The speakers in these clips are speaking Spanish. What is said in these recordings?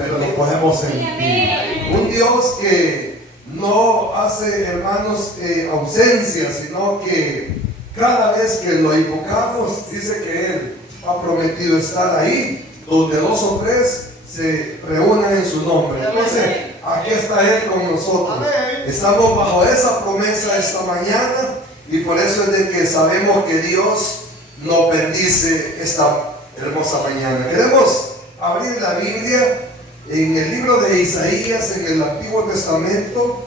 pero lo podemos sentir. Un Dios que no hace, hermanos, ausencia, sino que cada vez que lo invocamos, dice que Él ha prometido estar ahí, donde 2 o 3 se reúnan en su nombre. Entonces, aquí está Él con nosotros. Estamos bajo esa promesa esta mañana y por eso es de que sabemos que Dios nos bendice esta hermosa mañana. Queremos abrir la Biblia en el libro de Isaías, en el Antiguo Testamento,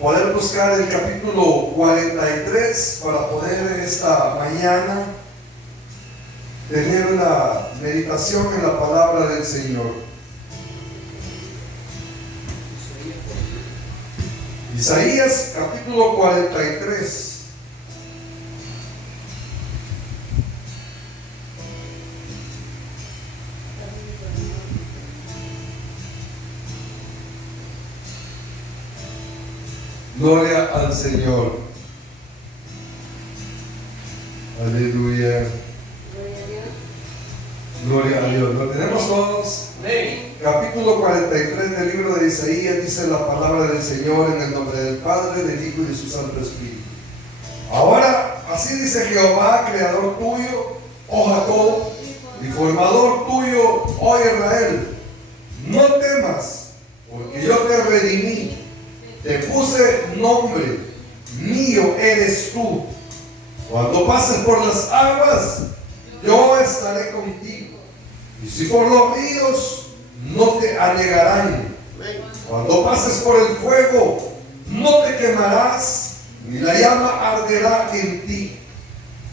poder buscar el capítulo 43 para poder esta mañana tener una meditación en la palabra del Señor. Isaías capítulo 43. Gloria al Señor. Aleluya. Gloria a Dios. ¿Lo tenemos todos? Capítulo 43 del libro de Isaías. Dice la palabra del Señor en el nombre del Padre, del Hijo y de su Santo Espíritu. Ahora, así dice Jehová, creador tuyo, oh Jacob, y formador tuyo, oh Israel. No temas, porque yo te redimí. Te puse nombre, mío eres tú. Cuando pases por las aguas, yo estaré contigo. Y si por los ríos, no te anegarán. Cuando pases por el fuego, no te quemarás, ni la llama arderá en ti.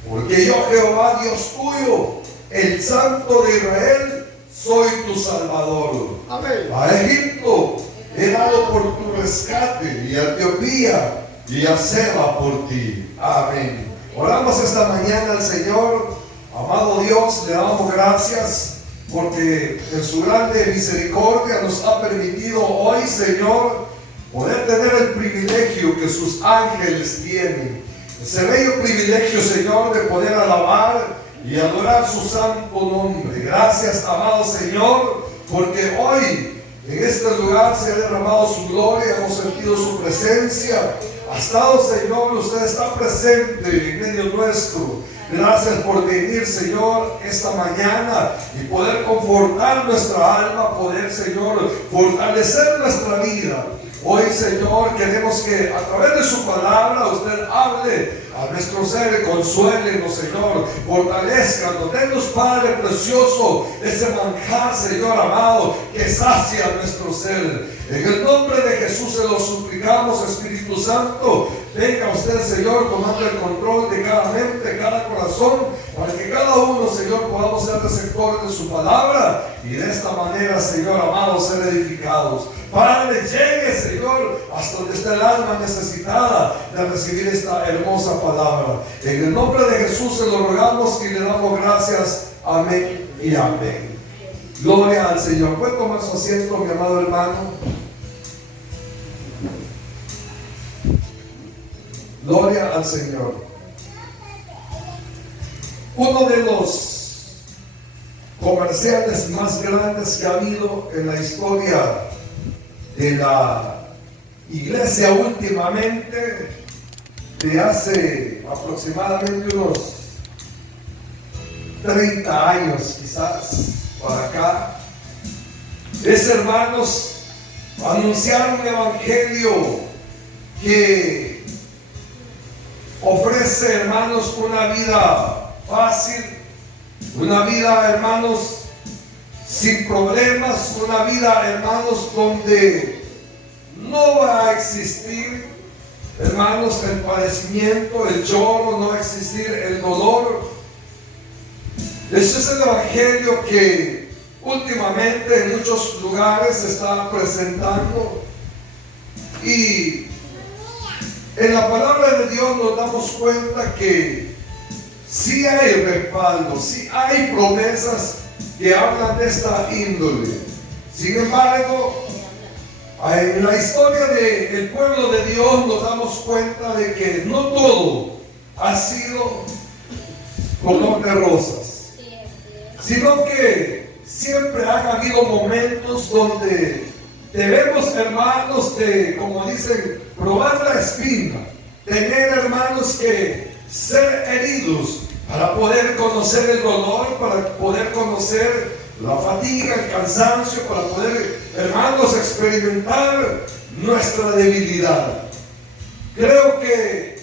Porque yo, Jehová, Dios tuyo, el Santo de Israel, soy tu Salvador. Amén. A Egipto he dado por tu rescate, y a Etiopía y a Seba por ti. Amén. Oramos esta mañana al Señor. Amado Dios, le damos gracias porque en su grande misericordia nos ha permitido hoy, Señor, poder tener el privilegio que sus ángeles tienen. Ese bello privilegio, Señor, de poder alabar y adorar su santo nombre. Gracias, amado Señor, porque hoy en este lugar se ha derramado su gloria, hemos sentido su presencia. Ha estado, Señor, usted está presente en medio nuestro. Gracias por venir, Señor, esta mañana y poder confortar nuestra alma, poder, Señor, fortalecer nuestra vida. Hoy, Señor, queremos que a través de su palabra usted hable a nuestro ser, consuélenos, Señor, fortalezcanos, denos, Padre precioso, ese manjar, Señor amado, que sacia nuestro ser. En el nombre de Jesús se lo suplicamos, Espíritu Santo. Venga usted, Señor, tomando el control de cada mente, cada corazón, para que cada uno, Señor, podamos ser receptores de su palabra y de esta manera, Señor amado, ser edificados. Padre, llegue, Señor, hasta donde está el alma necesitada de recibir esta hermosa palabra. En el nombre de Jesús se lo rogamos y le damos gracias. Amén y amén. Gloria al Señor. ¿Puede tomar su asiento, mi amado hermano? Gloria al Señor. Uno de los comerciales más grandes que ha habido en la historia de la iglesia últimamente, de hace aproximadamente unos 30 años quizás para acá, es, hermanos, anunciar un evangelio que ofrece, hermanos, una vida fácil, una vida, hermanos, sin problemas, una vida, hermanos, donde no va a existir, hermanos, el padecimiento, el lloro, no va a existir el dolor. Ese es el evangelio que últimamente en muchos lugares se está presentando, y en la palabra de Dios nos damos cuenta que sí hay respaldo, sí hay promesas que hablan de esta índole. Sin embargo, en la historia del pueblo de Dios nos damos cuenta de que no todo ha sido color de rosas, sino que siempre han habido momentos donde debemos, hermanos, de, como dicen, probar la espina, tener, hermanos, que ser heridos para poder conocer el dolor, para poder conocer la fatiga, el cansancio, para poder, hermanos, experimentar nuestra debilidad. Creo que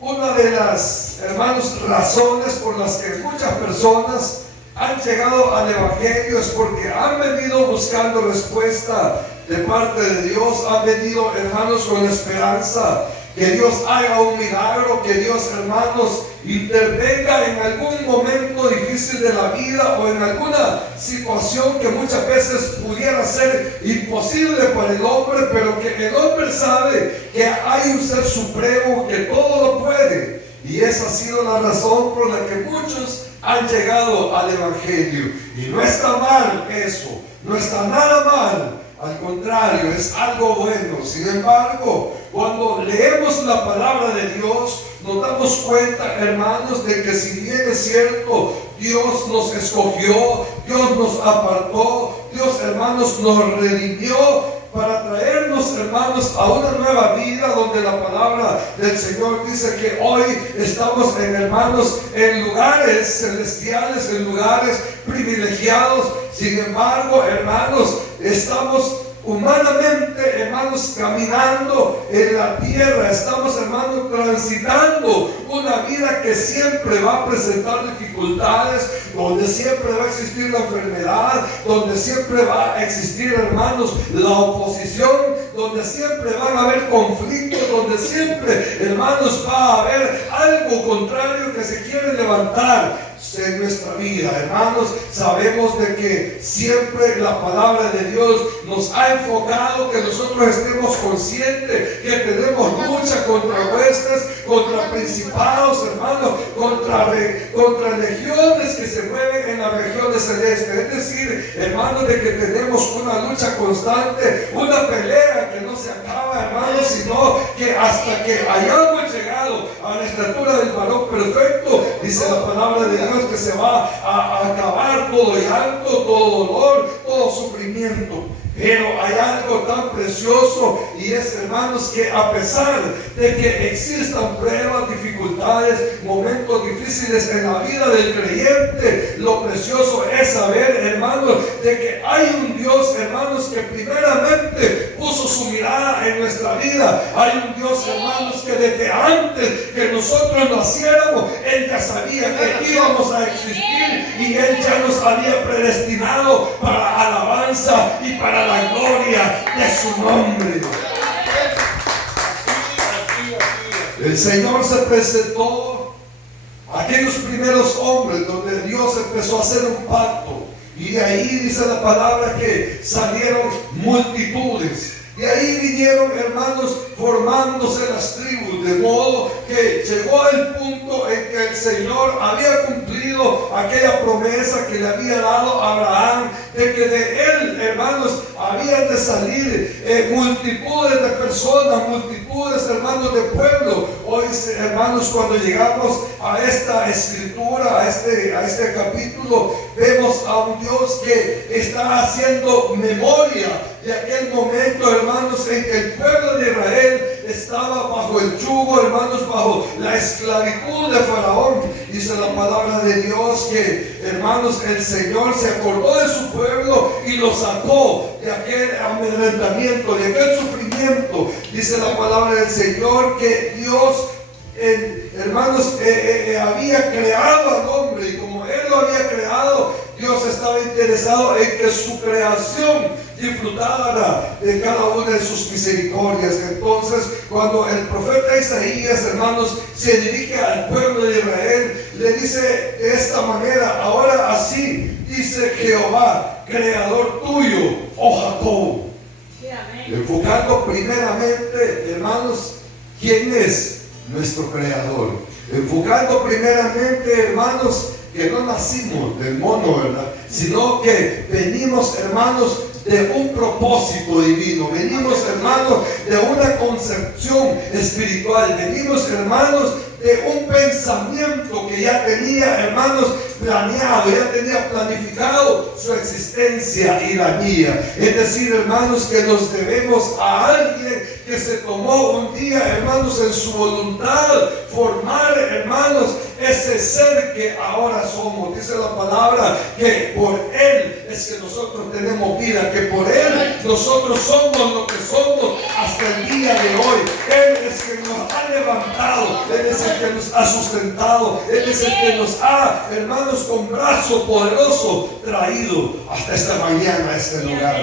una de las, hermanos, razones por las que muchas personas han llegado al Evangelio es porque han venido buscando respuesta de parte de Dios, han venido, hermanos, con esperanza que Dios haga un milagro, que Dios, hermanos, intervenga en algún momento difícil de la vida o en alguna situación que muchas veces pudiera ser imposible para el hombre, pero que el hombre sabe que hay un ser supremo que todo lo puede. Y esa ha sido la razón por la que muchos han llegado al Evangelio. Y no está mal eso, no está nada mal. Al contrario, es algo bueno. Sin embargo, cuando leemos la palabra de Dios, nos damos cuenta, hermanos, de que si bien es cierto, Dios nos escogió, Dios nos apartó, Dios, hermanos, nos redimió para traernos, hermanos, a una nueva vida donde la palabra del Señor dice que hoy estamos, hermanos, en lugares celestiales, en lugares privilegiados. Sin embargo, hermanos, estamos humanamente, hermanos, caminando en la tierra, estamos, hermanos, transitando una vida que siempre va a presentar dificultades, donde siempre va a existir la enfermedad, donde siempre va a existir, hermanos, la oposición, donde siempre van a haber conflictos, donde siempre, hermanos, va a haber algo contrario que se quiere levantar en nuestra vida. Hermanos, sabemos de que siempre la palabra de Dios nos ha enfocado que nosotros estemos conscientes que tenemos lucha contra huestes, contra principados, hermanos, contra legiones que se mueven en las regiones celestes. Es decir, hermanos, de que tenemos una lucha constante, una pelea que no se acaba, hermanos, sino que hasta que hayamos llegado a la estatura del varón perfecto, dice la palabra de Dios, que se va a acabar todo llanto, todo dolor, todo sufrimiento. Pero hay algo tan precioso, y es, hermanos, que a pesar de que existan pruebas, dificultades, momentos difíciles en la vida del creyente, lo precioso es saber, hermanos, de que hay un Dios, hermanos, que primeramente puso su mirada en nuestra vida. Hay un Dios, hermanos, que desde antes que nosotros naciéramos, Él ya sabía que íbamos a existir, y Él ya nos había predestinado para alabanza y para la gloria de su nombre. El Señor se presentó a aquellos primeros hombres donde Dios empezó a hacer un pacto, y de ahí dice la palabra que salieron multitudes. De ahí vinieron, hermanos, formándose las tribus, de modo que llegó el punto en que el Señor había cumplido aquella promesa que le había dado a Abraham, de que de él, hermanos, habían de salir multitudes de personas, multitudes, hermanos, de pueblo. Hoy, hermanos, cuando llegamos a esta escritura, a este capítulo, vemos a un Dios que está haciendo memoria de aquel momento, hermanos, en que el pueblo de Israel estaba bajo el yugo, hermanos, bajo la esclavitud de Faraón. Dice la palabra de Dios que, hermanos, el Señor se acordó de su pueblo y lo sacó de aquel amedrentamiento, de aquel sufrimiento. Dice la palabra del Señor que Dios, hermanos, había creado al hombre, y como Él lo había creado, Dios estaba interesado en que su creación disfrutara de cada una de sus misericordias. Entonces, cuando el profeta Isaías, hermanos, se dirige al pueblo de Israel, le dice de esta manera: ahora así dice Jehová, creador tuyo, oh Jacob. Sí, enfocando primeramente, hermanos, ¿quién es nuestro creador? Enfocando primeramente, hermanos, que no nacimos del mono, ¿verdad? Sino que venimos, hermanos, de un propósito divino. Venimos, hermanos, de una concepción espiritual. Venimos, hermanos, de un pensamiento que ya tenía, hermanos, planeado, ya tenía planificado su existencia y la mía. Es decir, hermanos, que nos debemos a alguien que se tomó un día, hermanos, en su voluntad formar, hermanos, ese ser que ahora somos. Dice la palabra que por Él es que nosotros tenemos vida, que por Él nosotros somos lo que somos hasta el día de hoy. Él es que nos ha levantado, Él es el que nos ha sustentado, Él es el que nos ha, hermanos, con brazo poderoso traído hasta esta mañana a este lugar.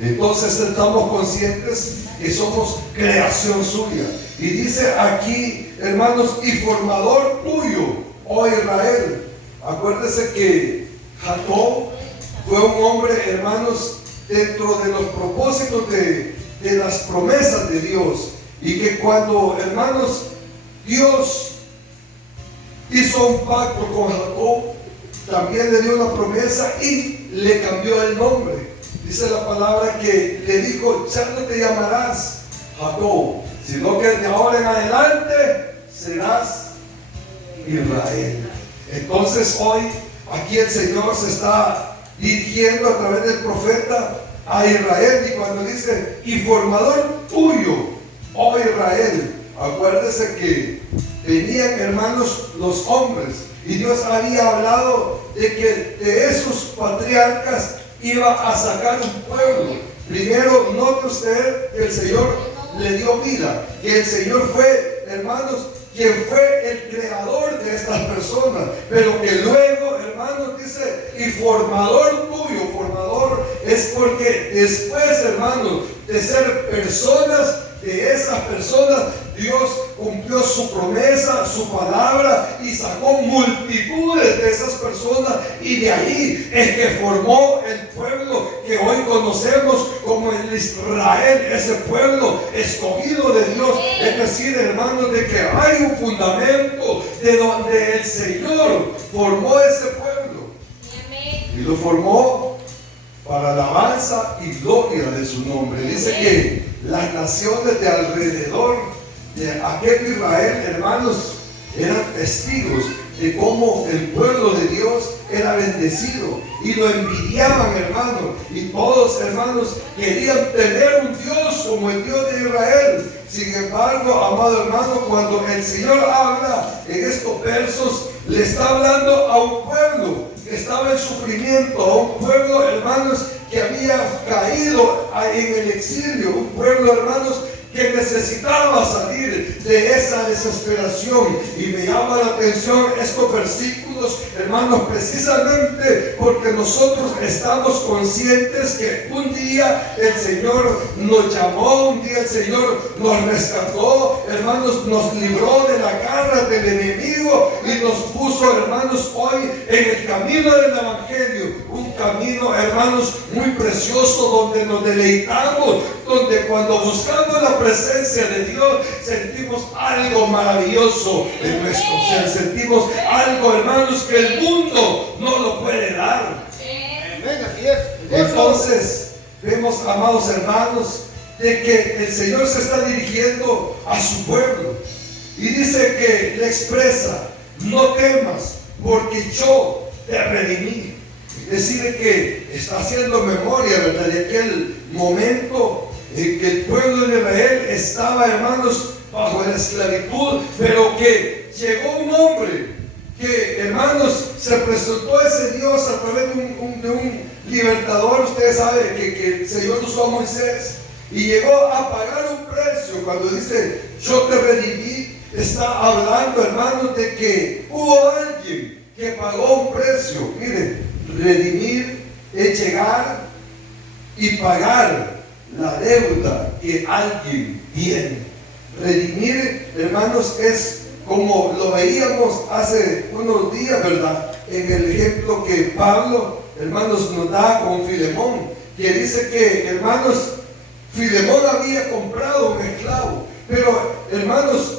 Entonces estamos conscientes que somos creación suya. Y dice aquí, hermanos, y formador tuyo, oh Israel. Acuérdese que Jacob fue un hombre, hermanos, dentro de los propósitos de las promesas de Dios. Y que cuando, hermanos, Dios hizo un pacto con Jacob, también le dio una promesa y le cambió el nombre. Dice la palabra que le dijo: ya no te llamarás Jacob, sino que de ahora en adelante serás Israel. Entonces hoy aquí el Señor se está dirigiendo a través del profeta a Israel, y cuando dice y formador tuyo, oh Israel, acuérdese que venían, hermanos, los hombres, y Dios había hablado de que de esos patriarcas iba a sacar un pueblo. Primero, note usted que el Señor le dio vida, que el Señor fue, hermanos, quien fue el creador de estas personas, pero que luego, hermanos, dice y formador tuyo. Formador es porque después, hermanos, de ser personas, de esas personas, Dios cumplió su promesa, su palabra, y sacó multitudes de esas personas, y de ahí es que formó el pueblo que hoy conocemos como el Israel, ese pueblo escogido de Dios. Es decir, hermanos, de que hay un fundamento de donde el Señor formó ese pueblo, y lo formó para alabanza y gloria de su nombre. Dice que las naciones de alrededor de aquel Israel, hermanos, eran testigos de cómo el pueblo de Dios era bendecido, y lo envidiaban, hermanos, y todos, hermanos, querían tener un Dios como el Dios de Israel. Sin embargo, amado hermano, cuando el Señor habla en estos versos, le está hablando a un pueblo que estaba en sufrimiento, a un pueblo, hermanos, que había caído en el exilio, un pueblo, hermanos, que necesitaba salir de esa desesperación. Y me llama la atención estos versículos, hermanos, precisamente porque nosotros estamos conscientes que un día el Señor nos llamó, un día el Señor nos rescató, hermanos, nos libró de la garra del enemigo y nos puso, hermanos, hoy en el camino del Evangelio, un camino, hermanos, muy precioso, donde nos deleitamos, donde cuando buscamos la presencia de Dios sentimos algo maravilloso en nuestro ser, sentimos algo, hermanos, que el mundo no lo puede dar. Entonces vemos, amados hermanos, de que el Señor se está dirigiendo a su pueblo, y dice que le expresa: no temas, porque yo te redimí. Es decir, que está haciendo memoria, ¿verdad?, de aquel momento en que el pueblo de Israel estaba, hermanos, bajo la esclavitud, pero que llegó un hombre que, hermanos, se presentó a ese Dios a través de un libertador. Ustedes saben que el Señor usó a Moisés, y llegó a pagar un precio. Cuando dice yo te redimí, está hablando, hermanos, de que hubo alguien que pagó un precio. Miren, redimir es llegar y pagar la deuda que alguien tiene. Redimir, hermanos, es como lo veíamos hace unos días, ¿verdad?, en el ejemplo que Pablo, hermanos, nos da con Filemón, que dice que, hermanos, Filemón había comprado un esclavo. Pero, hermanos,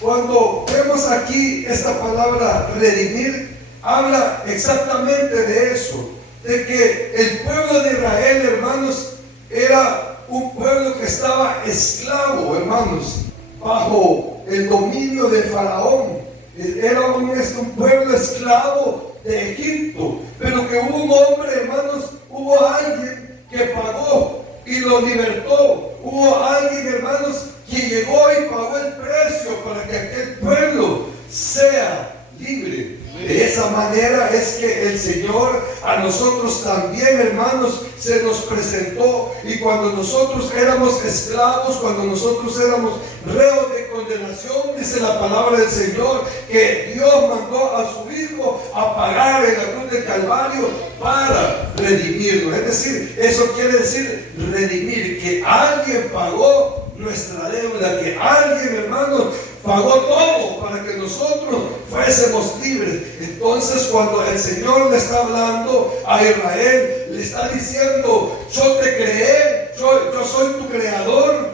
cuando vemos aquí esta palabra redimir, habla exactamente de eso, de que el pueblo de Israel, hermanos, era un pueblo que estaba esclavo, hermanos, bajo el dominio de Faraón. Era un pueblo esclavo de Egipto, pero que hubo un hombre, hermanos, hubo alguien que pagó y lo libertó. Hubo alguien, hermanos, que llegó y pagó el precio para que aquel pueblo sea libre. De esa manera es que el Señor a nosotros también, hermanos, se nos presentó. Y cuando nosotros éramos esclavos, cuando nosotros éramos reos de condenación, dice la palabra del Señor, que Dios mandó a su Hijo a pagar en la cruz del Calvario para redimirnos. Es decir, eso quiere decir redimir, que alguien pagó nuestra deuda, que alguien, hermanos, pagó todo para que nosotros fuésemos libres. Entonces, cuando el Señor le está hablando a Israel, le está diciendo: yo te creé, yo soy tu creador,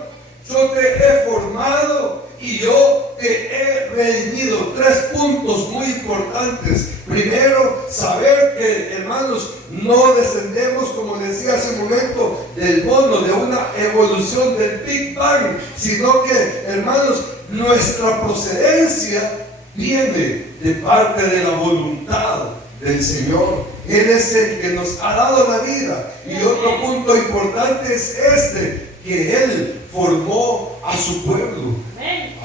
yo te he formado y yo te he redimido. 3 puntos muy importantes. Primero, saber que, hermanos, no descendemos, como decía hace un momento, del mono, de una evolución del Big Bang, sino que, hermanos, nuestra procedencia viene de parte de la voluntad del Señor. Él es el que nos ha dado la vida. Y otro punto importante es que Él formó a su pueblo,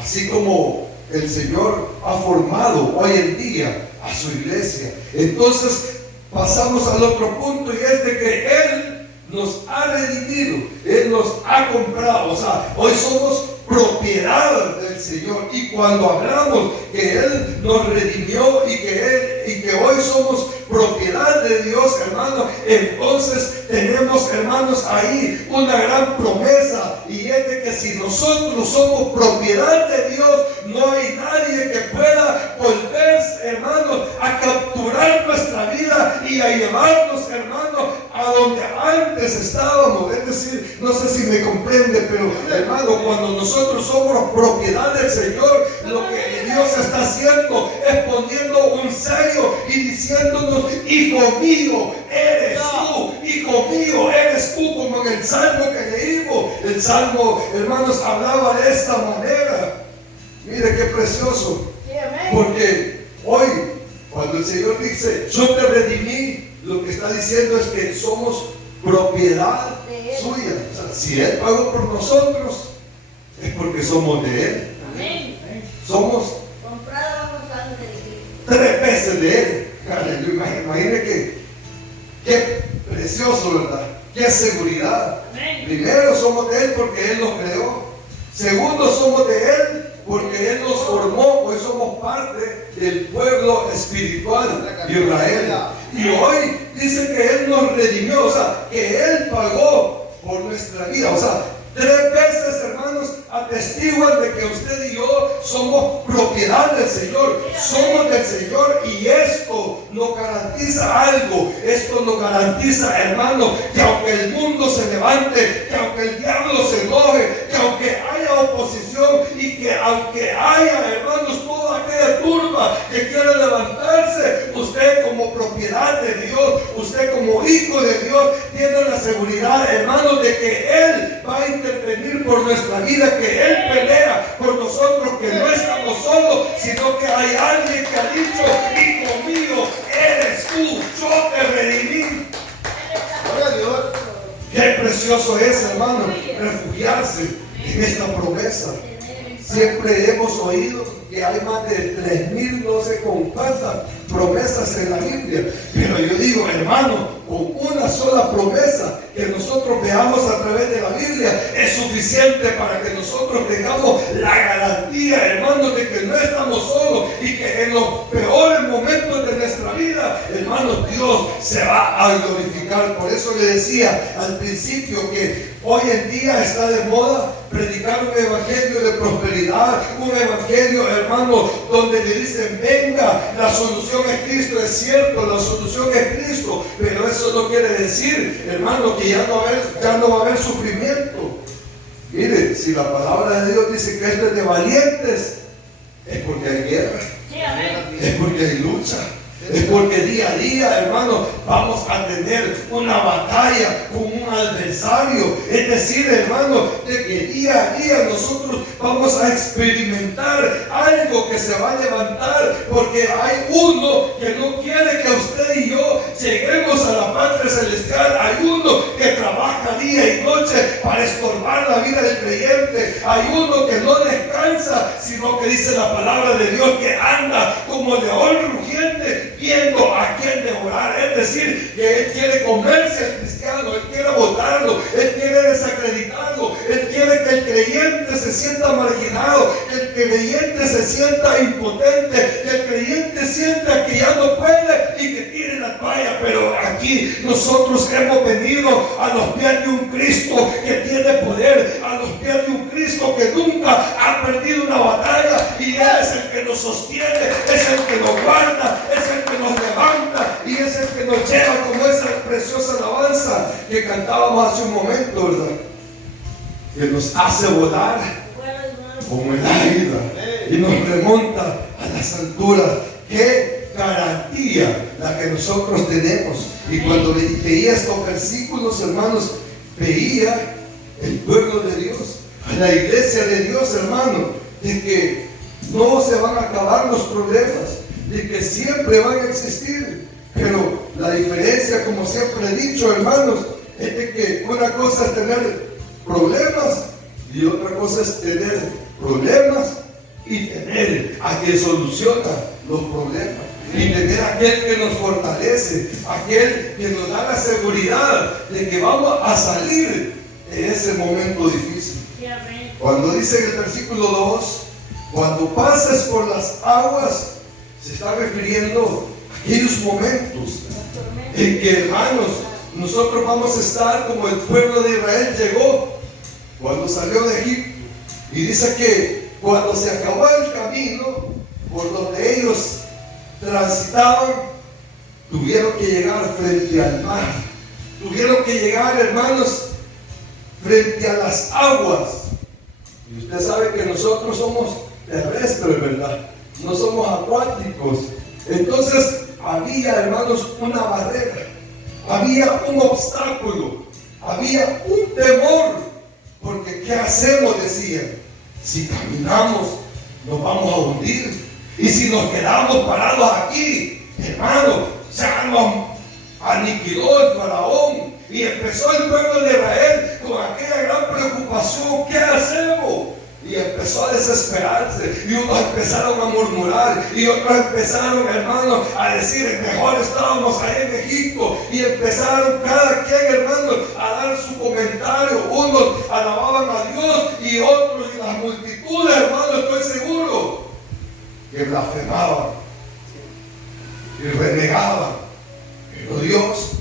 así como el Señor ha formado hoy en día a su iglesia. Entonces pasamos al otro punto, y es de que Él nos ha redimido, Él nos ha comprado. O sea, hoy somos propiedad del Señor. Y cuando hablamos que Él nos redimió y que hoy somos propiedad de Dios, hermanos, entonces tenemos, hermanos, ahí una gran promesa, y es de que si nosotros somos propiedad de Dios, no hay nadie que pueda volverse, hermanos, a capturar nuestra vida y a llevarnos, hermanos, a donde antes estábamos. Es decir, no sé si me comprende, pero, hermano, cuando nosotros somos propiedad del Señor, lo que Dios está haciendo es poniendo un sello y diciéndonos: hijo mío eres tú, hijo mío eres tú, como en el Salmo que leímos. El Salmo, hermanos, hablaba de esta manera. Mire qué precioso, porque hoy, cuando el Señor dice: yo te redimí, lo que está diciendo es que somos propiedad suya. O sea, si Él pagó por nosotros, es porque somos de Él. Amén. Somos Comprado bajo sangre de Cristo. 3 veces de Él. Aleluya. Imagínate qué precioso, ¿verdad? Qué seguridad. Amén. Primero, somos de Él porque Él nos creó. Segundo, somos de Él porque Él nos formó. Hoy somos parte del pueblo espiritual de Israel. Y hoy dice que Él nos redimió, o sea, que Él pagó por nuestra vida. O sea, 3 veces, hermanos, atestiguan de que usted y yo somos propiedad del Señor, somos del Señor. Y esto nos garantiza algo. Esto nos garantiza, hermano, que aunque el mundo se levante, que aunque el diablo se enoje, que aunque haya oposición y que aunque haya, hermanos, toda aquella turba que quiera levantarse, usted como propiedad de Dios, usted como hijo de Dios, tiene la seguridad, hermanos, de que Él va a intervenir por nuestra vida, que Él pelea por nosotros, que no estamos solos, sino que hay alguien que ha dicho: hijo mío eres tú, yo te redimí. Gloria a Dios. Qué precioso es, hermano, refugiarse en esta promesa. Siempre hemos oído que hay más de 3.000, no sé con cuántas promesas en la Biblia, pero yo digo, hermano, con una sola promesa que nosotros veamos a través de la Biblia es suficiente para que nosotros tengamos la garantía, hermano, de que no estamos solos, y que en los peores momentos de nuestra vida, hermano, Dios se va a glorificar. Por eso le decía al principio que hoy en día está de moda predicar un evangelio de prosperidad, un evangelio, hermano, donde le dicen: venga, la solución es Cristo. Es cierto, la solución es Cristo, pero eso no quiere decir, hermano, que ya no va a haber sufrimiento. Mire, si la palabra de Dios dice que esto es de valientes, es porque hay guerra, Sí, amén. es porque hay lucha, Es porque día a día, hermano, vamos a tener una batalla con un adversario. Es decir, hermano, de que día a día nosotros vamos a experimentar algo que se va a levantar, porque hay uno que no quiere que usted y yo lleguemos a la patria celestial. Hay uno que trabaja día y noche para estorbar la vida del creyente. Hay uno que no descansa, sino que dice la palabra de Dios que anda como león rugiente viendo a quién devorar. Es decir, que él quiere comerse al cristiano, él quiere botarlo, él quiere desacreditarlo, él quiere que el creyente se sienta marginado, que el creyente se sienta impotente, que el creyente sienta que ya no puede y que tire la toalla. Pero aquí nosotros hemos venido a los pies de un Cristo que tiene poder, a los pies de un Cristo que nunca ha perdido una batalla, y Él es el que nos sostiene, es el que nos guarda, es el que nos levanta y es el que nos lleva, como esa preciosa alabanza que cantábamos hace un momento, ¿verdad? Que nos hace volar como el águila y nos remonta a las alturas. ¡Qué garantía la que nosotros tenemos! Y cuando veía estos versículos, hermanos, veía el pueblo de Dios, a la iglesia de Dios, hermano, de que no se van a acabar los problemas, de que siempre van a existir. Pero la diferencia, como siempre he dicho, hermanos, es de que una cosa es tener problemas y otra cosa es tener problemas y tener a quien soluciona los problemas, y tener a aquel que nos fortalece, aquel que nos da la seguridad de que vamos a salir de ese momento difícil. Cuando dice en el versículo 2, cuando pases por las aguas, se está refiriendo a aquellos momentos en que, hermanos, nosotros vamos a estar como el pueblo de Israel llegó cuando salió de Egipto. Y dice que cuando se acabó el camino por donde ellos transitaban, tuvieron que llegar frente al mar, tuvieron que llegar, hermanos, frente a las aguas. Y usted sabe que nosotros somos terrestres, ¿verdad? No somos acuáticos. Entonces había, hermanos, una barrera, había un obstáculo, había un temor, porque ¿qué hacemos? Decían, si caminamos nos vamos a hundir, y si nos quedamos parados aquí, hermano, ya nos aniquiló el faraón. Y empezó el pueblo de Israel con aquella gran preocupación, ¿qué hacemos? Y empezó a desesperarse, y unos empezaron a murmurar, y otros empezaron, hermanos, a decir, mejor estábamos ahí en Egipto. Y empezaron cada quien, hermanos, a dar su comentario. Unos alababan a Dios y otros, y las multitudes, hermanos, estoy seguro, que blasfemaban y renegaban. Pero Dios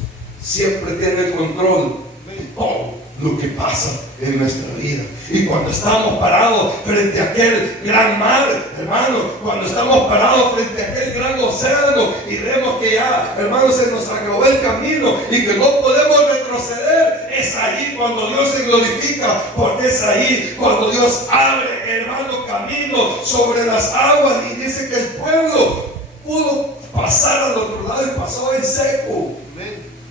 siempre tiene el control de todo lo que pasa en nuestra vida. Y cuando estamos parados frente a aquel gran mar, hermano, cuando estamos parados frente a aquel gran océano y vemos que ya, hermano, se nos acabó el camino y que no podemos retroceder, es ahí cuando Dios se glorifica, porque es ahí cuando Dios abre, hermano, camino sobre las aguas. Y dice que el pueblo pudo pasar al otro lado y pasó en seco,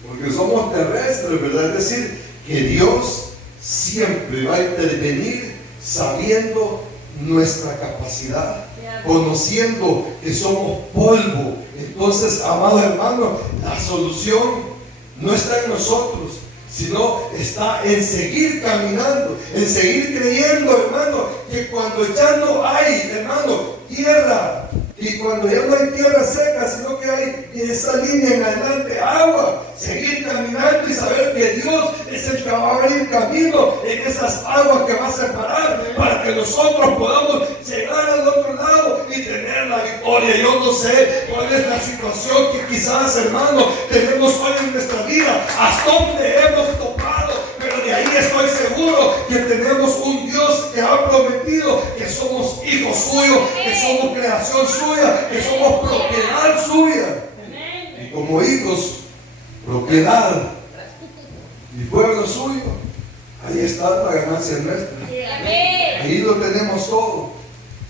porque somos terrestres, ¿verdad? Es decir, que Dios siempre va a intervenir sabiendo nuestra capacidad, conociendo que somos polvo. Entonces, amados hermanos, la solución no está en nosotros, sino está en seguir caminando, en seguir creyendo, hermano, que cuando ya no hay, hermano, tierra, y cuando ya no hay tierra seca, sino que hay en esa línea en adelante agua, seguir caminando y saber que Dios es el que va a abrir camino en esas aguas que va a separar, para que nosotros podamos llegar al otro lado y tener la victoria. Yo no sé cuál es la situación que quizás, hermano, tenemos hoy en nuestra vida, hasta dónde hemos topado, pero de ahí estoy seguro que tenemos un Dios que ha prometido que somos hijos suyos, que somos creación suya, que somos propiedad suya. Y como hijos, propiedad y pueblo suyo, ahí está la ganancia nuestra. Ahí lo tenemos todo.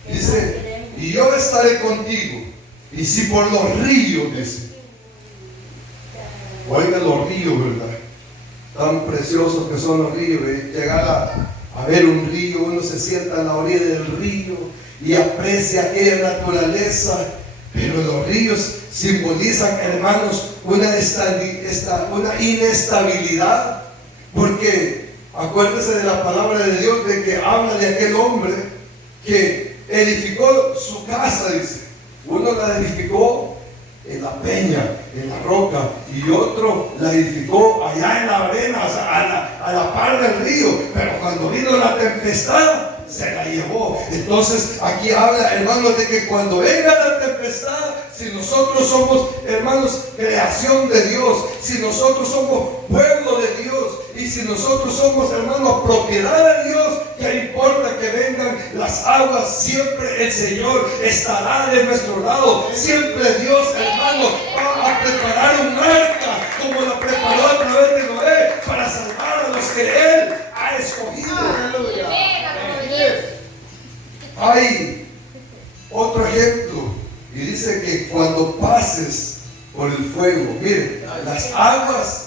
Dice, y yo estaré contigo Y si por los ríos, dice. Oiga los ríos, ¿verdad? Tan preciosos que son los ríos. Llegar a ver un río, uno se sienta en la orilla del río y aprecia aquella naturaleza. Pero los ríos simbolizan, hermanos, una inestabilidad. Porque acuérdese de la palabra de Dios, de que habla de aquel hombre que edificó su casa, dice. Uno la edificó en la peña, en la roca, y otro la edificó allá en la arena, o sea, a la par del río. Pero cuando vino la tempestad, se la llevó. Entonces aquí habla, hermanos, de que cuando venga la tempestad, si nosotros somos, hermanos, creación de Dios, si nosotros somos pueblo de Dios, y si nosotros somos, hermanos, propiedad de Dios, ¿qué importa que vengan las aguas? Siempre el Señor estará de nuestro lado. Siempre Dios, hermano, va a preparar un arca, como la preparó a través de Noé, para salvar a los que Él ha escogido. Aleluya. Hay otro ejemplo, y dice que cuando pases por el fuego, miren, las aguas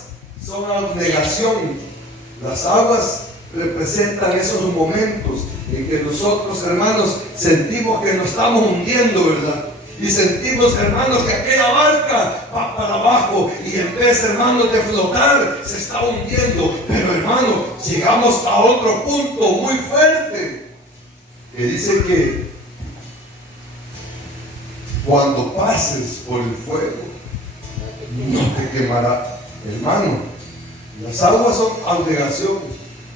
son abnegación. Las aguas representan esos momentos en que nosotros, hermanos, sentimos que nos estamos hundiendo, ¿verdad? Y sentimos, hermanos, que aquella barca va para abajo y en vez, hermanos, de flotar, se está hundiendo. Pero, hermanos, llegamos a otro punto muy fuerte, que dice que cuando pases por el fuego, no te quemará. Hermano, las aguas son abnegación,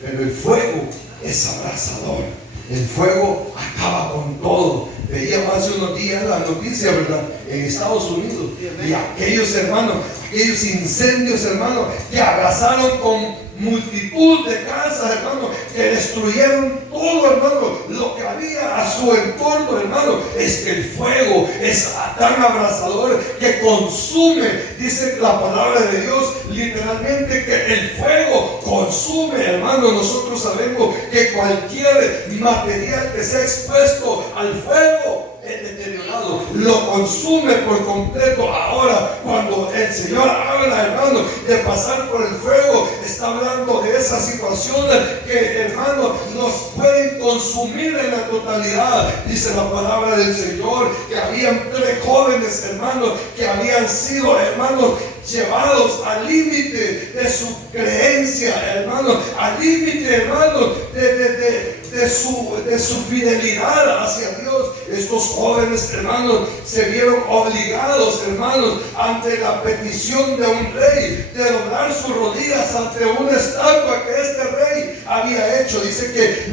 pero el fuego es abrasador. El fuego acaba con todo. Veíamos hace unos días la noticia, ¿verdad?, en Estados Unidos, y aquellos, hermanos, aquellos incendios, hermanos, que arrasaron con multitud de casas, hermano, que destruyeron todo, hermano, lo que había a su entorno, hermano. Es que el fuego es tan abrasador que consume, dice la palabra de Dios, literalmente, que el fuego consume, hermano. Nosotros sabemos que cualquier material que sea expuesto al fuego es deteriorado, lo consume por completo. Ahora, cuando el Señor habla, hermano, de pasar por el fuego, está hablando de esas situaciones que, hermano, nos pueden consumir en la totalidad. Dice la palabra del Señor que habían 3 jóvenes, hermanos, que habían sido, hermanos, llevados al límite de su creencia, hermanos, al límite, hermanos, de su fidelidad hacia Dios. Estos jóvenes, hermanos, se vieron obligados, hermanos, ante la petición de un rey, de doblar sus rodillas ante una estatua que este rey había hecho. Dice que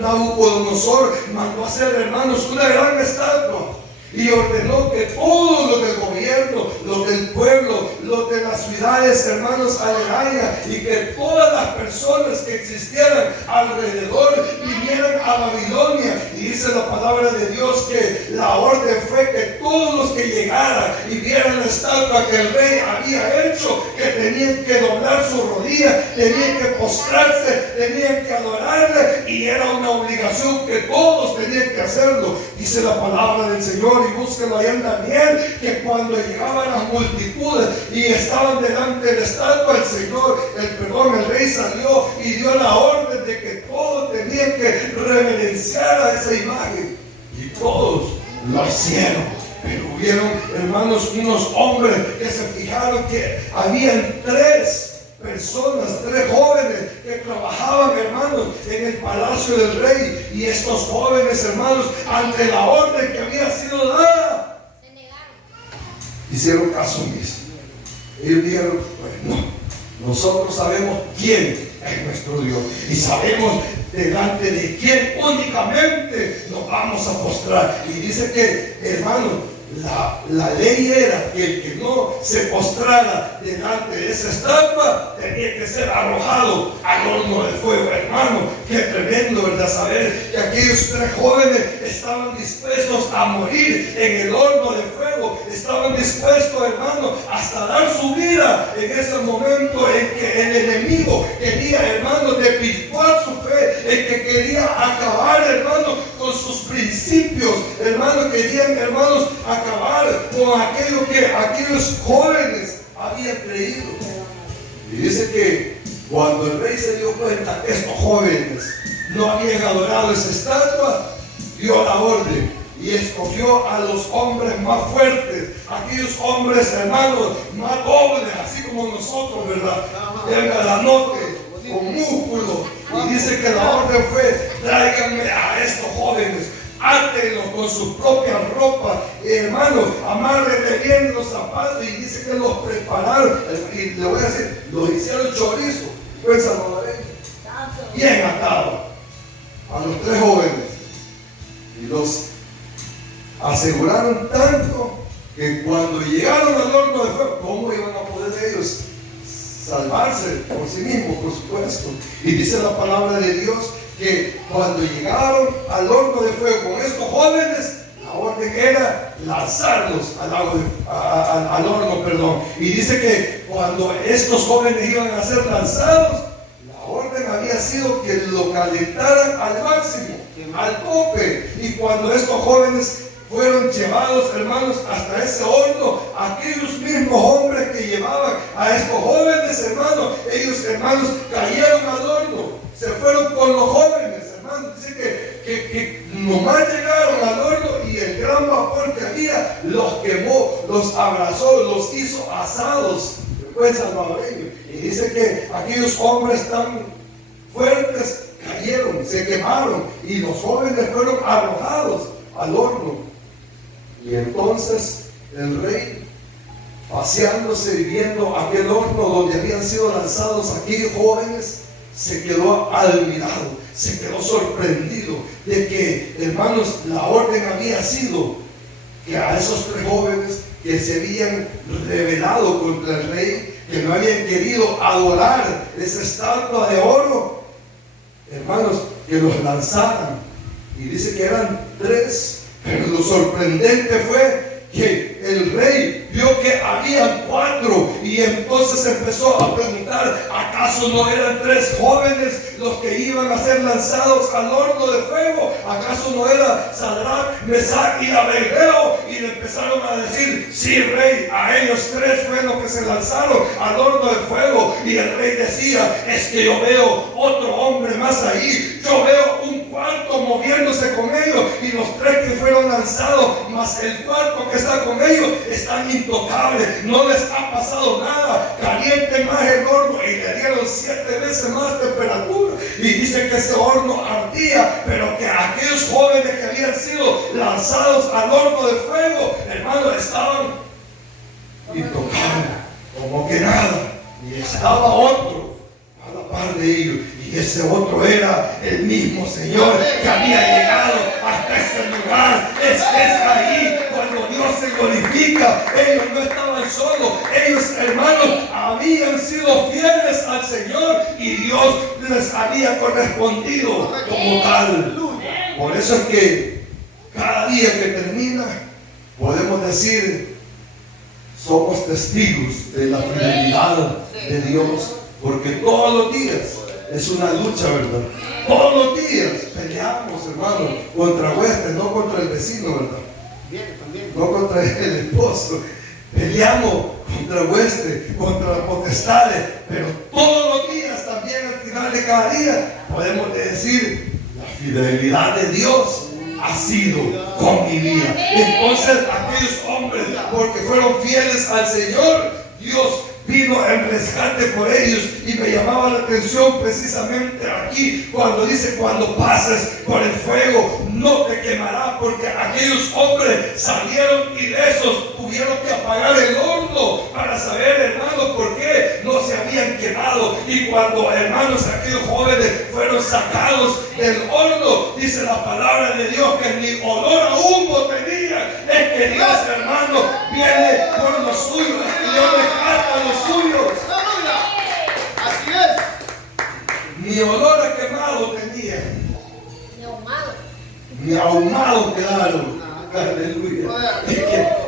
Nabucodonosor mandó a hacer, hermanos, una gran estatua, y ordenó que todos los del gobierno, los del pueblo, los de las ciudades, hermanos, aledañas, y que todas las personas que existieran alrededor vinieran a Babilonia. Y dice la palabra de Dios que la orden fue que todos los que llegaran y vieran la estatua que el rey había hecho, que tenían que doblar sus rodillas, tenían que postrarse, tenían que adorarle, y era una obligación que todos tenían que hacerlo. Dice la palabra del Señor, y búsquelo allá en Daniel, que cuando llegaban las multitudes y estaban delante de la estatua, el rey salió y dio la orden de que todos tenían que reverenciar a esa imagen, y todos lo hicieron. Pero hubieron, hermanos, unos hombres que se fijaron que habían 3 personas, 3 jóvenes que trabajaban, hermanos, en el palacio del rey. Y estos jóvenes, hermanos, ante la orden que había sido dada, Se negaron. hicieron caso omiso. Ellos dijeron: pues no, nosotros sabemos quién es nuestro Dios, y sabemos delante de quién únicamente nos vamos a postrar. Y dice que, hermano, la ley era que el que no se postrara delante de esa estatua tenía que ser arrojado al horno de fuego. Hermano, qué tremendo, ¿verdad?, saber que aquellos 3 jóvenes estaban dispuestos a morir en el horno de fuego. Estaban dispuestos, hermano, hasta dar su vida en ese momento en que el enemigo quería, hermano, despilfarrar su fe, en que quería acabar, hermano, con sus principios, hermanos, querían, hermanos, acabar con aquello que aquellos jóvenes habían creído. Y dice que cuando el rey se dio cuenta que estos jóvenes no habían adorado esa estatua, dio la orden y escogió a los hombres más fuertes, aquellos hombres, hermanos, más dobles, así como nosotros, ¿verdad? Engalanotes, con músculos. Y dice que la orden fue: tráiganme a estos jóvenes, átenlos con sus propias ropas, hermanos, amárrenle bien los zapatos. Y dice que los prepararon, y le voy a decir, los hicieron chorizo, buen salvadoreño, bien atados a los tres jóvenes, y los aseguraron tanto que cuando llegaron al horno de fuego, ¿cómo iban a poder ellos salvarse por sí mismos, por supuesto? Y dice la palabra de Dios que cuando llegaron al horno de fuego con estos jóvenes, la orden era lanzarlos al horno, perdón. Y dice que cuando estos jóvenes iban a ser lanzados, la orden había sido que lo calentaran al máximo, al tope. Y cuando estos jóvenes fueron llevados, hermanos, hasta ese horno, aquellos mismos hombres que llevaban a estos jóvenes, hermanos, ellos, hermanos, cayeron al horno, se fueron con los jóvenes, hermanos. Dice que nomás llegaron al horno y el gran vapor que había los quemó, los abrazó, los hizo asados, pues salvadoreño. Y dice que aquellos hombres tan fuertes cayeron, se quemaron, y los jóvenes fueron arrojados al horno. Y entonces el rey, paseándose y viendo aquel horno donde habían sido lanzados aquellos jóvenes, se quedó admirado, se quedó sorprendido de que, hermanos, la orden había sido que a esos tres jóvenes que se habían rebelado contra el rey, que no habían querido adorar esa estatua de oro, hermanos, que los lanzaran. Y dice que eran tres. Pero lo sorprendente fue que el rey vio que había cuatro, y entonces empezó a preguntar: ¿acaso no eran tres jóvenes los que iban a ser lanzados al horno de fuego? ¿Acaso no era Sadrach, Mesach y Abednego? Y le empezaron a decir: sí, rey, a ellos tres fue los que se lanzaron al horno de fuego. Y el rey decía: es que yo veo otro hombre más ahí, yo veo un cuarto moviéndose con ellos, y los tres que fueron lanzados más el cuarto que está con ellos están intocables, no les ha pasado nada. Caliente más el horno, y le dieron 7 veces más temperatura, y dice que ese horno ardía, pero que aquellos jóvenes que habían sido lanzados al horno de fuego, hermano, estaban intocables, como que nada. Y estaba otro a la par de ellos, y ese otro era el mismo Señor que había llegado hasta ese lugar. Es ahí cuando Dios se glorifica. Ellos no estaban solos, ellos, hermanos, habían sido fieles al Señor, y Dios les había correspondido como tal. Por eso es que cada día que termina podemos decir: somos testigos de la fidelidad de Dios, porque todos los días es una lucha, ¿verdad? Todos los días peleamos, hermano, contra huestes, no contra el vecino, ¿verdad? No contra el esposo. Peleamos contra huestes, contra potestades, pero todos los días también, al final de cada día, podemos decir: la fidelidad de Dios ha sido con mi vida. Entonces aquellos hombres, porque fueron fieles al Señor, Dios vino en rescate por ellos. Y me llamaba la atención precisamente aquí cuando dice: cuando pases por el fuego no te quemará, porque aquellos hombres salieron ilesos. Tuvieron que apagar el horno para saber, hermanos, por qué no se habían quemado. Y cuando, hermanos, aquellos jóvenes fueron sacados del horno, dice la palabra de Dios que ni olor a humo tenía. Es que Dios, hermano, viene por los suyos, y Dios rescata a los suyos. Así es. Ni olor a quemado tenía, Ni ahumado. ni ahumado quedaron. Aleluya.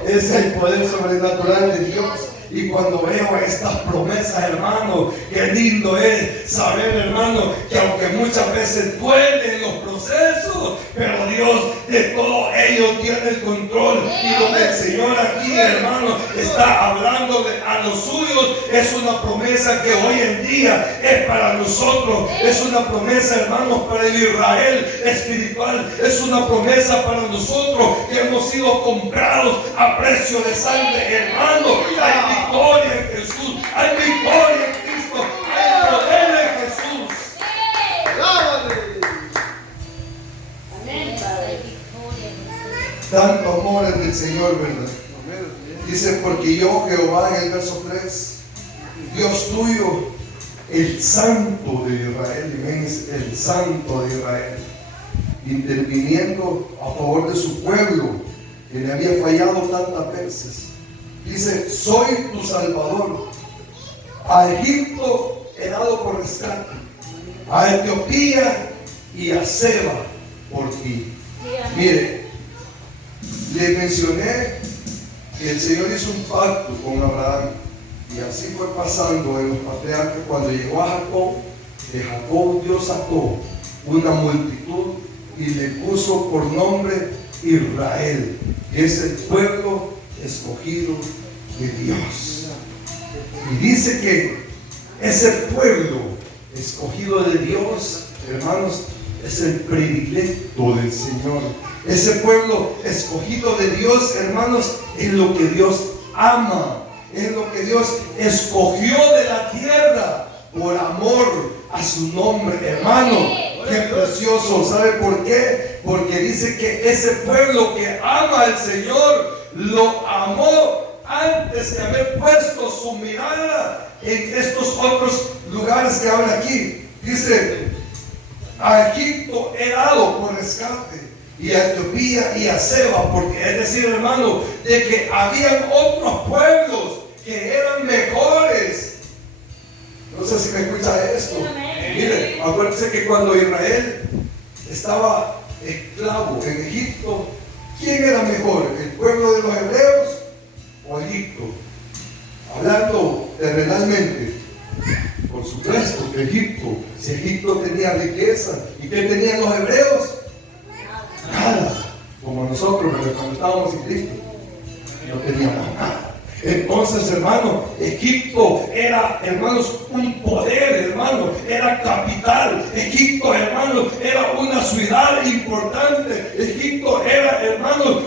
Es el poder sobrenatural de Dios. Y cuando veo estas promesas, hermano, qué lindo es saber, hermano, que aunque muchas veces duelen los procesos, pero Dios de todo ellos tienen el control. Y lo que el Señor aquí, hermano, está hablando a los suyos es una promesa que hoy en día es para nosotros. Es una promesa, hermanos, para el Israel espiritual. Es una promesa para nosotros que hemos sido comprados a precio de sangre, hermano. Hay victoria en Jesús, hay victoria en Cristo, hay poder en Jesús. Tanto amor es del Señor, ¿verdad? Dice, porque yo, Jehová, en el verso 3, Dios tuyo, el Santo de Israel, el Santo de Israel, interviniendo a favor de su pueblo, que le había fallado tantas veces. Dice, soy tu Salvador. A Egipto he dado por rescate, a Etiopía y a Seba por ti. Mire, le mencioné que el Señor hizo un pacto con Abraham, y así fue pasando en los patriarcas. Cuando llegó a Jacob, de Jacob Dios sacó una multitud y le puso por nombre Israel, que es el pueblo escogido de Dios. Y dice que ese pueblo escogido de Dios, hermanos, es el predilecto del Señor. Ese pueblo escogido de Dios, hermanos, es lo que Dios ama, es lo que Dios escogió de la tierra por amor a su nombre, hermano. Qué precioso. ¿Sabe por qué? Porque dice que ese pueblo que ama al Señor lo amó antes de haber puesto su mirada en estos otros lugares que habla aquí. Dice, a Egipto he dado por rescate, y a Etiopía y a Seba, porque es decir, hermano, de que habían otros pueblos que eran mejores. No sé si me escucha esto. Mire, acuérdense que cuando Israel estaba esclavo en Egipto, ¿quién era mejor? ¿El pueblo de los hebreos o Egipto? Hablando terrenalmente, por supuesto que Egipto. Si Egipto tenía riqueza, ¿y qué tenían los hebreos? Nada, como nosotros, pero cuando estábamos en Cristo no teníamos nada. Entonces, hermano, Egipto era, hermanos, un poder, hermano, era capital. Egipto, hermano, era una ciudad importante. Egipto era, hermanos,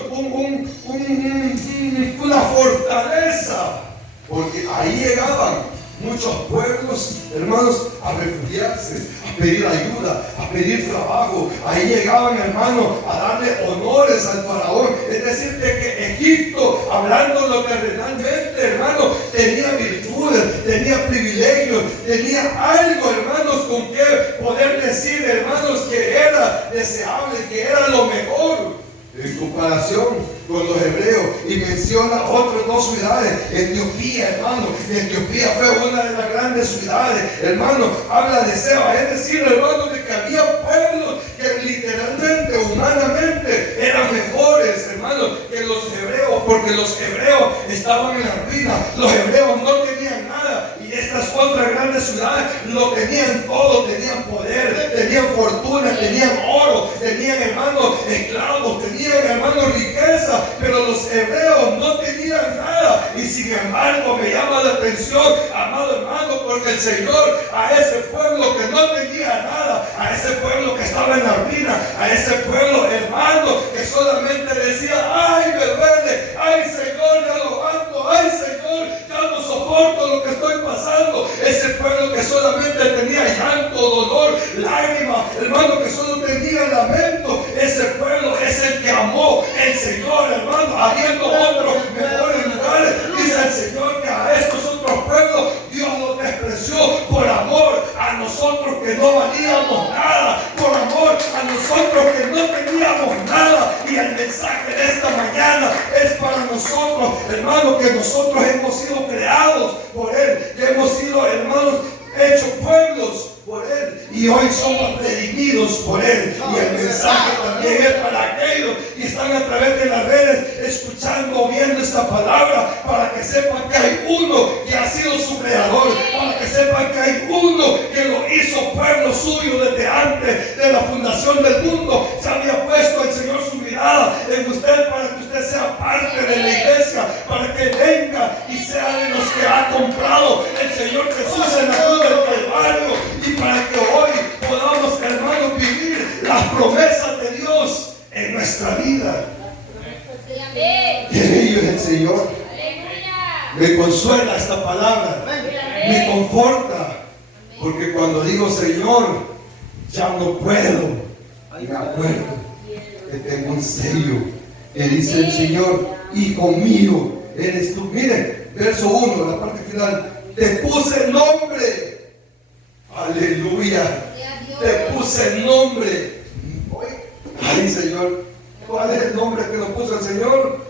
una fortaleza, porque ahí llegaban muchos pueblos, hermanos, a refugiarse, a pedir ayuda, a pedir trabajo. Ahí llegaban, hermanos, a darle honores al faraón. Es decir, de que Egipto, hablándolo terrenalmente, hermanos, tenía virtudes, tenía privilegios, tenía algo, hermanos, con que poder decir, hermanos, que era deseable, que era lo mejor en comparación con los hebreos. Y menciona otras dos ciudades. Etiopía, hermano, Etiopía fue una de las grandes ciudades, hermano. Habla de Seba, es decir, hermano, de que había pueblos que literalmente, humanamente, eran mejores, hermano, que los hebreos, porque los hebreos estaban en la ruina. Los hebreos no tenían nada, y estas otras grandes ciudades lo tenían todo. Tenían poder, tenían fortuna, tenían oro, tenían, hermanos, esclavos, tenían, hermanos, riqueza. Pero los hebreos no tenían nada. Y sin embargo me llama la atención, amado hermano, porque el Señor a ese pueblo que no tenía nada, a ese pueblo que estaba en la ruina, a ese pueblo, hermano, que solamente decía: ay, me duele, ay, Señor, ya lo aguanto, ay, Señor, ya no soporto lo que estoy pasando. Ese pueblo que solamente tenía llanto, dolor, lágrimas, hermano, que solo tenía lamento. Ese pueblo es el que amó el Señor, hermano, habiendo otros mejores lugares. Dice el Señor que a estos otros pueblos Dios los despreció por amor a nosotros que no valíamos nada, por amor a nosotros que no teníamos nada. Y el mensaje de esta mañana es para nosotros, hermanos, que nosotros hemos sido creados por Él, que hemos sido, hermanos, hechos pueblos por Él, y hoy somos redimidos por Él. Y el mensaje también es para aquellos que están a través de las redes escuchando o viendo esta palabra, para que sepan que hay uno que ha sido su creador, para que sepan que hay uno que lo hizo pueblo suyo desde antes de la fundación del mundo. Se había puesto el Señor su mirada depositada en usted para que usted sea parte de la iglesia, para que venga y sea de los que ha comprado el Señor Jesús en la cruz del Calvario, y para que hoy podamos, hermanos, vivir las promesas de Dios en nuestra vida. Qué bello es el Señor. Me consuela esta palabra, me conforta, porque cuando digo Señor, ya no puedo, me acuerdo que tengo un sello que dice el Señor: hijo mío eres tú. Miren, verso 1, la parte final: te puse nombre. Aleluya, te puse nombre. Ay, Señor, ¿cuál es el nombre que nos puso el Señor?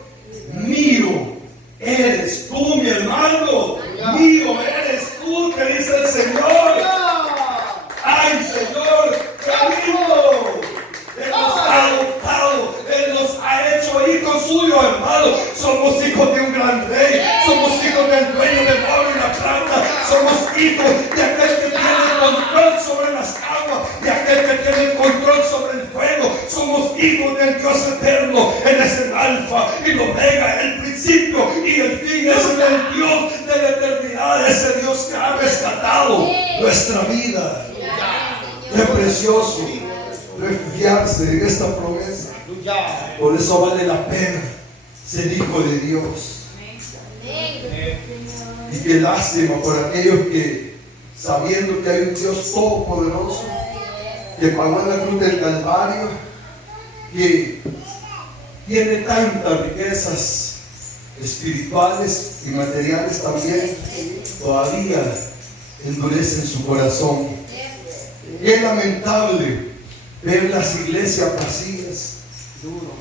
Mío eres tú, mi hermano. Mío eres tú, que dice el Señor. Ay, Señor, qué lindo. Él nos ha adoptado, Él nos ha hecho hijos suyos, hermano. Somos hijos de un gran rey, somos hijos del dueño del oro y la plata, somos hijos de aquel que tiene el control sobre las aguas, de aquel que tiene el control sobre el fuego. Somos hijos del Dios eterno. Él es el alfa y el omega, el principio y el fin. Es el Dios de la eternidad, ese Dios que ha rescatado nuestra vida. Qué precioso refugiarse en esta promesa. Por eso vale la pena ser hijo de Dios. Y qué lástima por aquellos que, sabiendo que hay un Dios todopoderoso que pagó en la cruz del Calvario, que tiene tantas riquezas espirituales y materiales también, todavía endurecen su corazón. Qué lamentable ver las iglesias vacías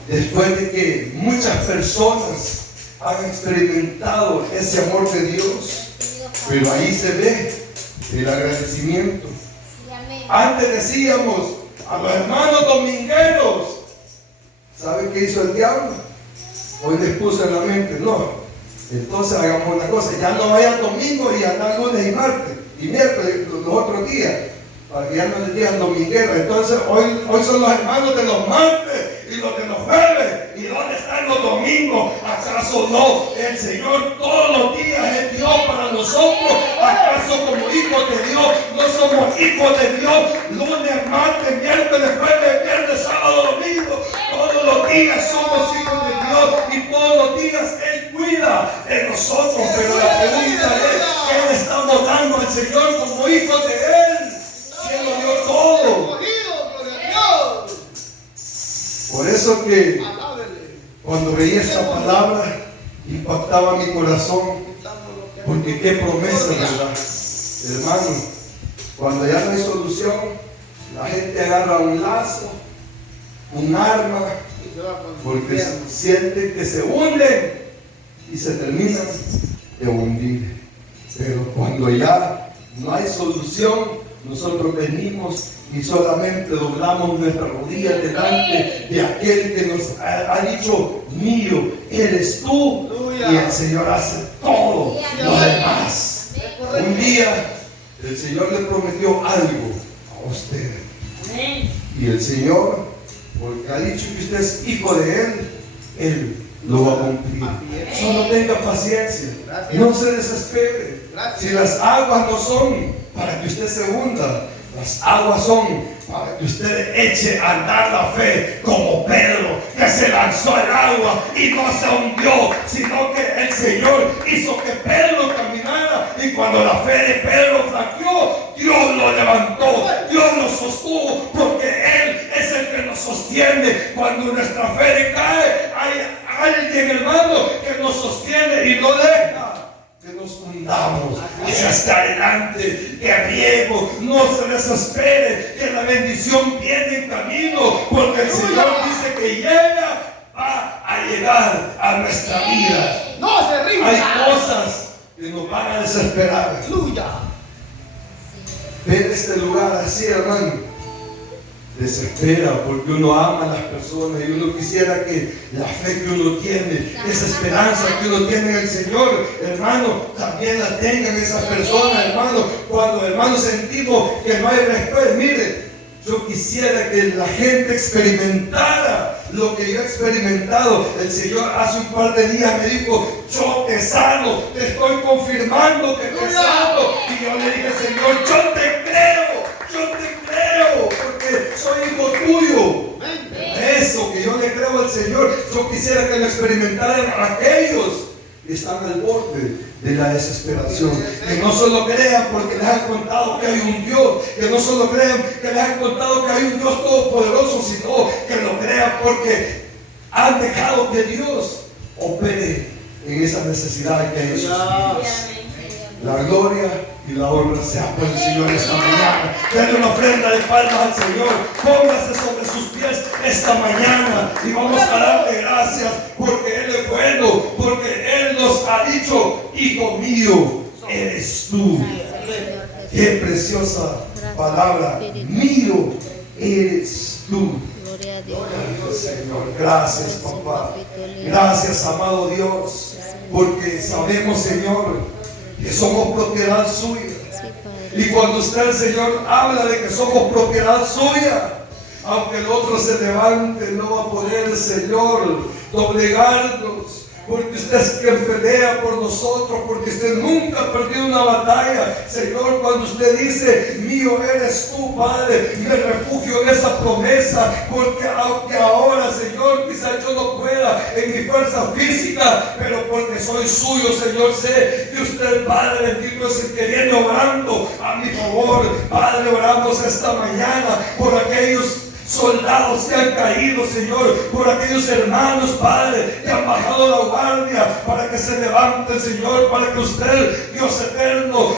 después de que muchas personas han experimentado ese amor de Dios, pero ahí se ve el agradecimiento. Antes decíamos a los hermanos domingueros, ¿saben qué hizo el diablo? Hoy les puso en la mente: no, entonces hagamos una cosa, ya no vayan domingo y andan lunes y martes y miércoles, los otros días, para que ya no les digan domingueros. Entonces hoy son los hermanos de los martes y los de los jueves. ¿Y dónde están los domingos? ¿Acaso no? El Señor todos los días es Dios para nosotros. ¿Acaso como hijos de Dios no somos hijos de Dios? Lunes, martes, miércoles, jueves, viernes, sábado, domingo. Todos los días somos hijos de Dios y todos los días Él cuida de nosotros. Pero la pregunta es: ¿qué le estamos dando al Señor como hijos de Él? Cielo dio todo. Por eso que cuando veía esta palabra impactaba mi corazón, porque qué promesa, ¿verdad? Hermano, cuando ya no hay solución, la gente agarra un lazo, un arma, porque sienten que se hunden y se terminan de hundir. Pero cuando ya no hay solución, nosotros venimos y solamente doblamos nuestras rodillas delante de aquel que nos ha dicho: mío eres tú. Y el Señor hace todo lo demás. Un día el Señor le prometió algo a usted, y el Señor, porque ha dicho que usted es hijo de Él lo va a cumplir. Solo tenga paciencia, no se desespere. Si las aguas no son para que usted se hunda, las aguas son para que usted eche a andar la fe, como Pedro, que se lanzó al agua y no se hundió, sino que el Señor hizo que Pedro caminara, y cuando la fe de Pedro flaqueó, Dios lo levantó, Dios lo sostuvo, porque Él es el que nos sostiene. Cuando nuestra fe decae, hay alguien, hermano, que nos sostiene y no deja que nos hundamos hacia adelante, que riego, no se desespere, que la bendición viene en camino, porque el Señor dice que va a llegar a nuestra vida. No se rinda. Hay cosas que nos van a desesperar. Ver este lugar así, hermano, desespera, porque uno ama a las personas y uno quisiera que la fe que uno tiene, esa esperanza que uno tiene en el Señor, hermano, también la tengan esas personas, hermano. Cuando, hermano, sentimos que no hay respuesta, mire, yo quisiera que la gente experimentara lo que yo he experimentado. El Señor hace un par de días me dijo, yo te sano, te estoy confirmando que te sano. Y yo le dije, Señor, yo te creo, porque soy hijo tuyo. Eso que yo le creo al Señor, yo quisiera que lo experimentaran aquellos que están al borde de la desesperación, que no solo crean porque les han contado que hay un Dios, que no solo crean que les han contado que hay un Dios todopoderoso, sino que lo crean porque han dejado que Dios opere en esa necesidad que hay en sus vidas. La gloria y la honra sea por el Señor esta mañana. Denle una ofrenda de palmas al Señor. Póngase sobre sus pies esta mañana y vamos a darle gracias porque Él es bueno, porque Él nos ha dicho, hijo mío, eres tú. Qué preciosa palabra. Mío eres tú. Gracias, Señor. Gracias, papá. Gracias, amado Dios, porque sabemos, Señor, que somos propiedad suya. Y cuando usted, Señor, habla de que somos propiedad suya, aunque el otro se levante, no va a poder, Señor, doblegarnos. Porque usted es quien pelea por nosotros, porque usted nunca ha perdido una batalla. Señor, cuando usted dice, mío eres tú, Padre, me refugio en esa promesa, porque aunque ahora, Señor, quizás yo no pueda en mi fuerza física, pero porque soy suyo, Señor, sé que usted, Padre bendito, es el que viene obrando a mi favor. Padre, oramos esta mañana por aquellos soldados que han caído, Señor, por aquellos hermanos, Padre, que han bajado la guardia, para que se levanten, Señor, para que usted, Dios eterno,